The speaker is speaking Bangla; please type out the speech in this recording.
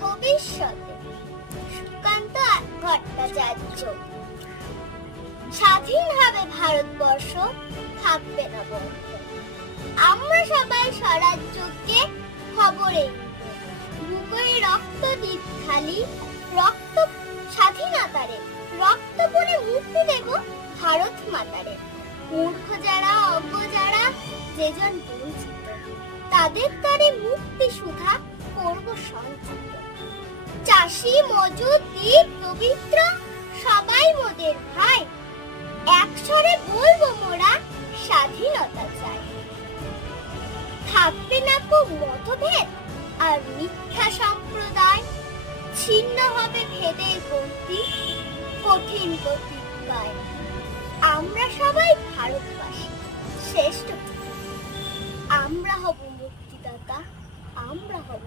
ভবিষ্যতে। সুকান্ত ভট্টাচার্য। স্বাধীন হবে ভারতবর্ষ, থাকবে না বন্ধ। আমরা সবাই স্বরাজ্যকে খবরে বুকের রক্ত দিক খালি, রক্ত স্বাধীনতারে রক্ত পরে মুক্তি দেব ভারত মাতারে। মূর্খ যারা, অজ্ঞ যারা, যেজন বঞ্চিত, তাদের তারে মুক্তি সুধা করব সঞ্চিত। চাষি, মজুর, দ্বীপ, দরিদ্র, সবাই মোদের ভাই। একস্বরে বলবো মোরা স্বাধীনতা চাই। থাকবে না কো মতভেদ আর মিথ্যা সম্প্রদায়। ছিন্ন হবে ভেদের গন্তি, কঠিন প্রতিজ্ঞায়। আমরা সবাই ভারতবাসী, শ্রেষ্ঠ। আমরা হব মুক্তিদাতা, আমরা হব